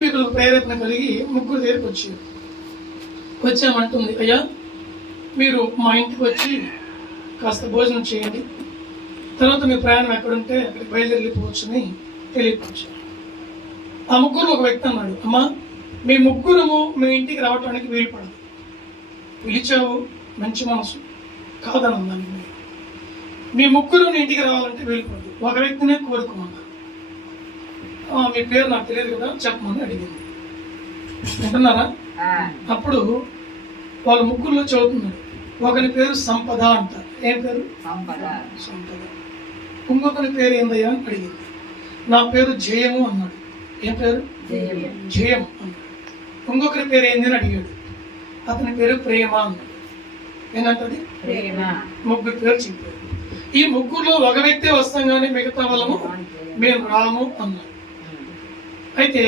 ప్రేరేపణ కలిగి ముగ్గురు దగ్గరికి వచ్చామంటుంది, అయ్యా మీరు మా ఇంటికి వచ్చి కాస్త భోజనం చేయండి, తర్వాత మీ ప్రయాణం ఎక్కడుంటే అక్కడికి బయలుదేరిపోవచ్చని తెలియపరిచారు. ఆ ముగ్గురు ఒక వ్యక్తి అన్నాడు, అమ్మా మీ ముగ్గురము మీ ఇంటికి రావటానికి వీలు పడదు, పిలిచావు మంచి మనసు కాదని అన్నాను, మీ ముగ్గురు మీ ఇంటికి రావాలంటే వీలు పడదు, ఒక వ్యక్తినే కోరుకోమన్నారు. మీ పేరు నాకు తెలియదు కదా చెప్పమని అడిగింది. వింటున్నారా? అప్పుడు వాళ్ళ ముగ్గురులో చదువుతున్నాడు, ఒకని పేరు సంపద అంటారు. ఏం పేరు? సంపద. ఇంకొకరి పేరు ఏందయ్యా అని అడిగింది. నా పేరు జయము అన్నాడు. ఏం పేరు? జయం అన్నాడు. ఇంకొకరి పేరు ఏంది అని అడిగాడు. అతని పేరు ప్రేమ అన్నాడు. ఏంటంటది? ముగ్గురు పేరు చెప్పారు. ఈ ముగ్గురులో ఒక వ్యక్తి వస్తాం కానీ మిగతా వాళ్ళము మేము రాము అన్నాడు. అయితే